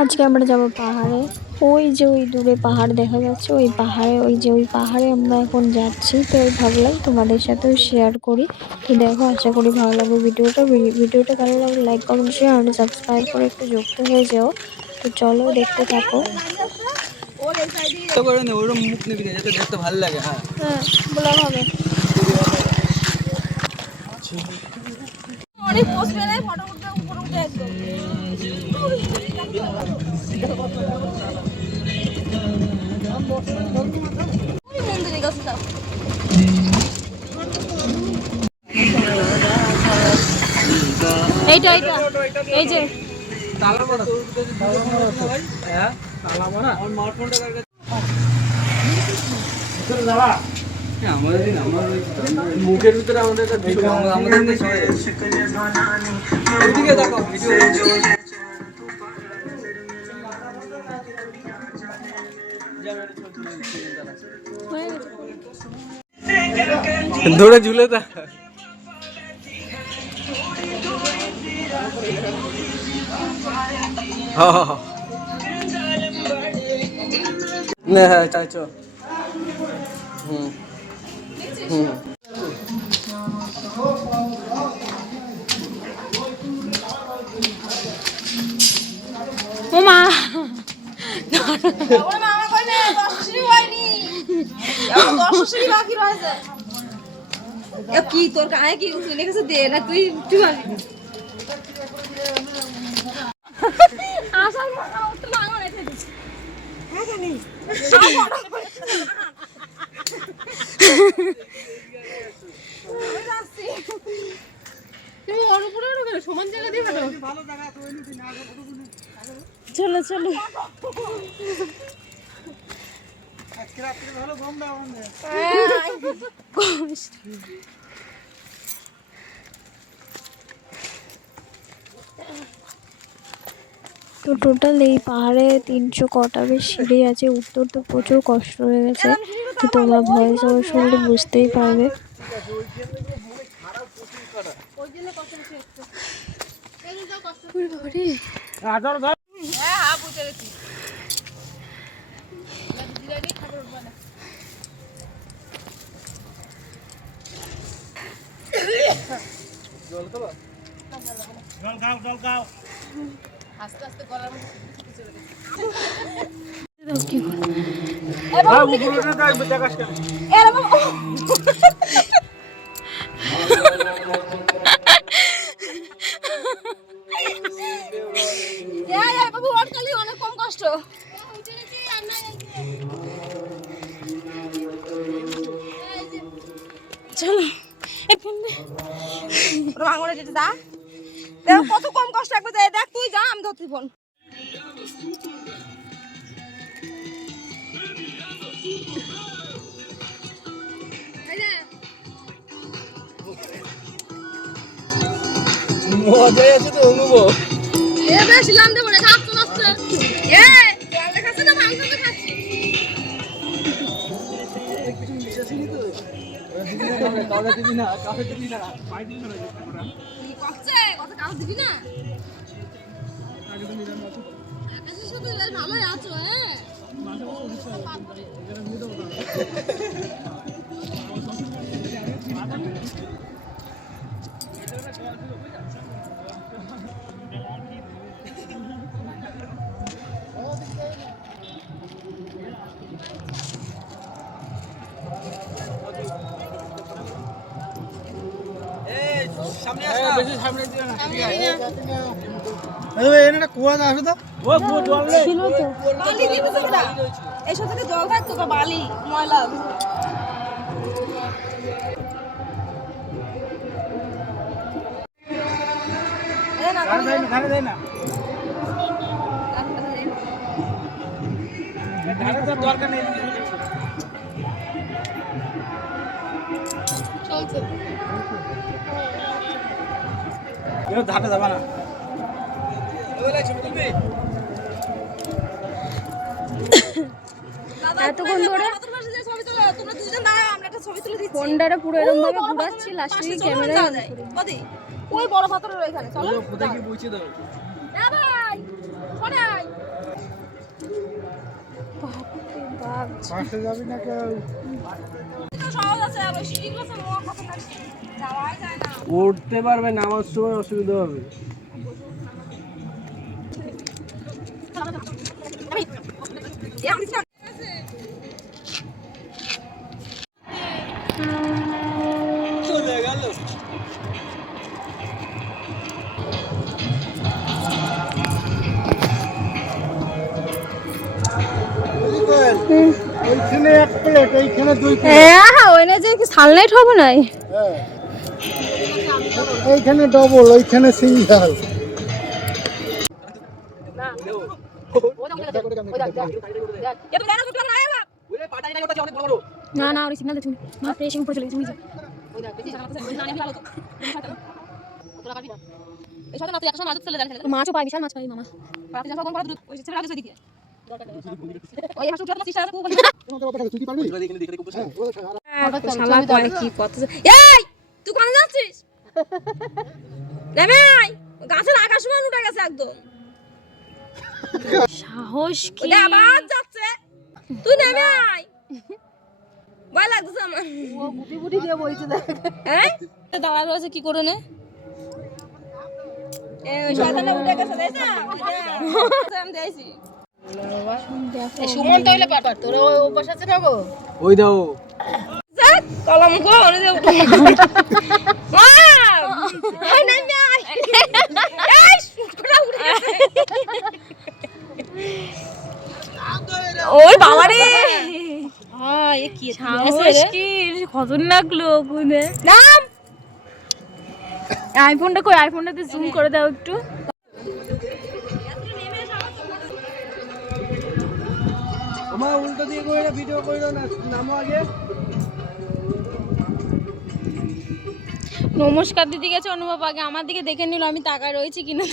আজকে আমরা যাব পাহাড়ে। ওই যে ওই দূরে পাহাড় দেখা যাচ্ছে, ওই পাহাড়ে ওই পাহাড়ে আমরা এখন যাচ্ছি। তো ভাবলাম তোমাদের সাথেও শেয়ার করি। তো দেখো, আশা করি ভালো লাগবে ভিডিওটা ভালো লাগলে লাইক কমেন্ট শেয়ার আর সাবস্ক্রাইব করে একটু যুক্ত হয়ে যাও। তো চলো দেখতে থাকো। মুখ নিবি না, যাতে দেখতে ভালো লাগে। হ্যাঁ ব্লগ হবে। অনেক পোস্ট করে ফটো উঠতে উপরে উঠে একদম মন্দিরে গেছে দাও। এইটা এই যে মুখের ভিতরে আমাদের দৌড়ে ঝুলে তা হ্যাঁ চাইছো। ওমা কি তোর গায়ে কি শুনে গেছে দে না তুই আসার সমান জায়গা দিয়ে চলো চলো। তো টোটাল এই পাহাড়ে 300 কটা বেশ সিঁড়ি আছে, উত্তর তো প্রচুর কষ্ট হয়ে গেছে। তো তোমরা ভয়েস ওভার শুনলে বুঝতেই পারবে। আস্তে আস্তে গলার মধ্যে অনেক কম কষ্ট। চলো ভাঙড়ে যেতে দা কত কম কষ্ট একবার দেখ, তুই যা আমি ধরতে ফোন। মজাই আছে তো অনুভব। বেশি লান দেবো না, খাচ্ছ নষ্ট খাচ্ছে না মাংস তো খাচ্ছি। দিবি না আকাশের সাথে ভালোই আছো। হ্যাঁ জল থাকতো তো বালি ময়লা। ধাপে যাবা না এতক্ষণ ধরে ফোনটা পুরো এরকম ভাবে ঘুরাচ্ছি, লাস্টে ক্যামেরা ওই বড় পাথরের ওইখানে চলো। কোথায় কি পৌঁছে দাও। ভাই শোনাই যাচ্ছে। উঠতে পারবে, নামার সময় অসুবিধা হবে। চলে গেল। ওইখানে এক প্লেট, এইখানে দুই প্লেট। হ্যাঁ ওইখানে যে কি সানলাইট হবে না? হ্যাঁ, এইখানে ডবল, ওইখানে সিঙ্গেল। না না ওই সিগন্যাল দেখুন, মা প্রেসিং উপরে চলে গেছে। মাছও পাই, বিশাল মাছ পাই মামা। কি কত এই তুই কোন যাচ্ছিস? নেমে আয়, গাছের আকাশ মান উঠে গেছে একদম। সাহস কি? ওটা আবার যাচ্ছে, তুই নেমে আয়। ভয় লাগছে আমার। ও বুটি বুটি দিয়ে বইছে দেখ। হ্যাঁ দাঁড়া রয়েছে কি করে নে? এই শয়তানে উঠে গেছে দেখছ? আমি দেইছি। এই সুমন তইলে পার তোর ওই পাশে আছে না গো? ওই দাও যাক কলম গো ওনে যে মা আই নাই আই এই সুটটা উঠে গেছে। ওই বাবা রে হ্যাঁ এ কি সাহস কি? খতরনাক লোক উনি। নাম আইফোনটা কই? আইফোনটাতে জুম করে দাও একটু। আমার উল্টো দিয়ে করে ভিডিও কইরো না, নামো আগে। নমস্কার দিদি গেছে অনুভব, আগে আমার দিকে দেখে নিল আমি তাকায় রয়েছি কিনা।